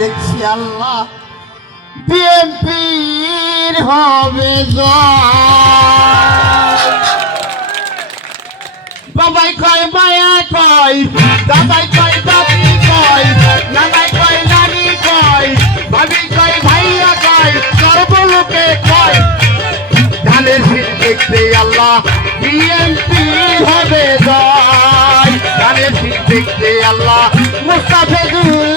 দেখছি আল্লাহ বিএমপির হবে। বাবাই কয়, মায়া কয়, দাদাই কয়, দাদি কয়, নানাই কয়, নানি কয়, ভাবি কয়, ভাইয়া কয়, সর্বলোকে কয় ধানের শীত দেখতে আল্লাহ বিএনপি হবে ধানের শীত দেখতে আল্লাহ, মুস্তাফেজুর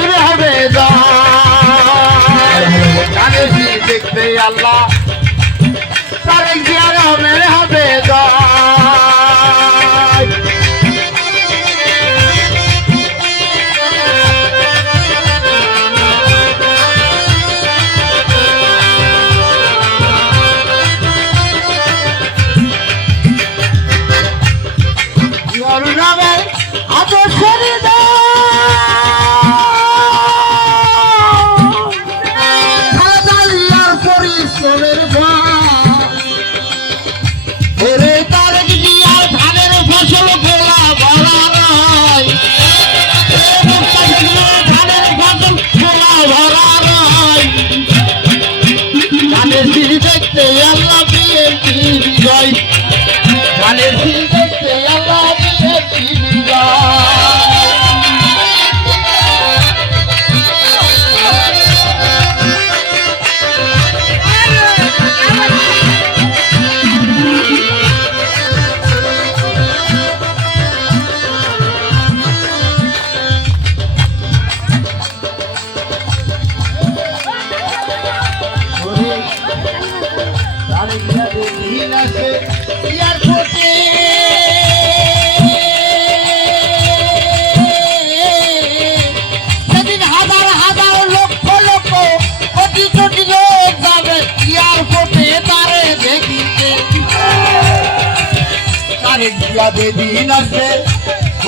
গিয়া বেদিন আছে।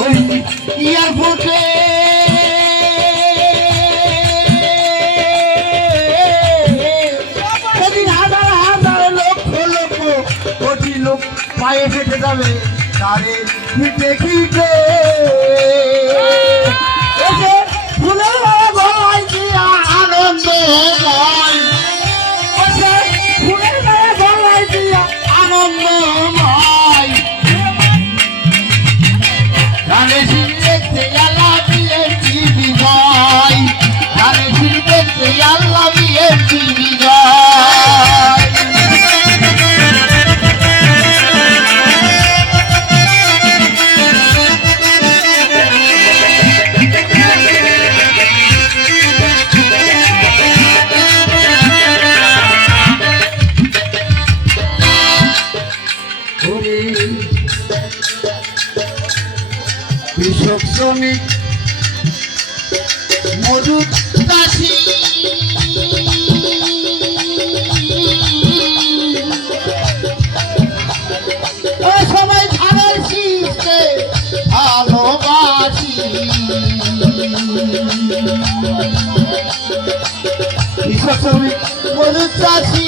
ওই এয়ারপোর্টে সেদিন হাজার হাজার লক্ষ লক্ষ কোটি লোক পায়ে ফেটে যাবে, তারে দেখিতে এসে ফুলের কৃষক শ্রমিক মজুদ চাষি। সবাই ধানের শীষকে ভালোবাসি। কৃষক শ্রমিক মজুদ চাষি।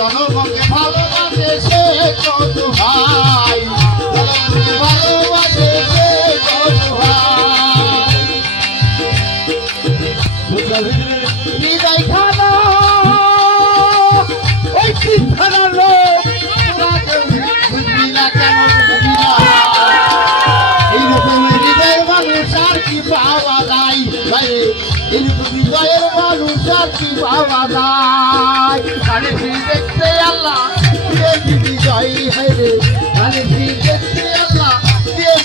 জনগণকে এইরকম হৃদয়ের মানুষ আর কি পাওয়া যায় কানে ফির দেখতে আল্লাহ দিয়ে বিবি জয় হয় রে। কানে ফির দেখতে আল্লাহ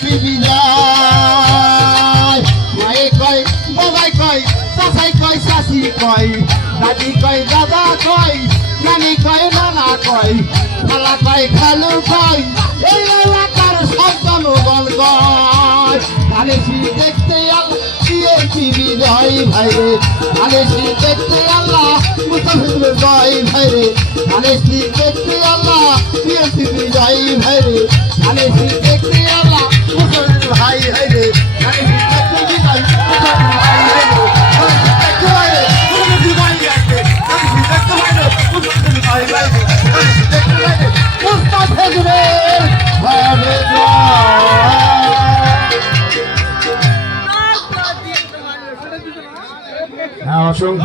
বিবি যায় মায়ে কয়, বাবাই কয়, চাচাই কয়, চাচি কয়, দাদি কয়, দাদা কয়, নানি কয়, নানা কয়, খালা কয়, খালু কয়, এই এলাকার সব জনগণ কয়। দেখতে আল্লাহ বিবি জয় ভাই রে। কানে শ্রী দেখতে আল্লাহ মুসাফির জয় ভাই রে। কানে শ্রী দেখতে আল্লাহ বিবি জয় ভাই রে। কানে ফির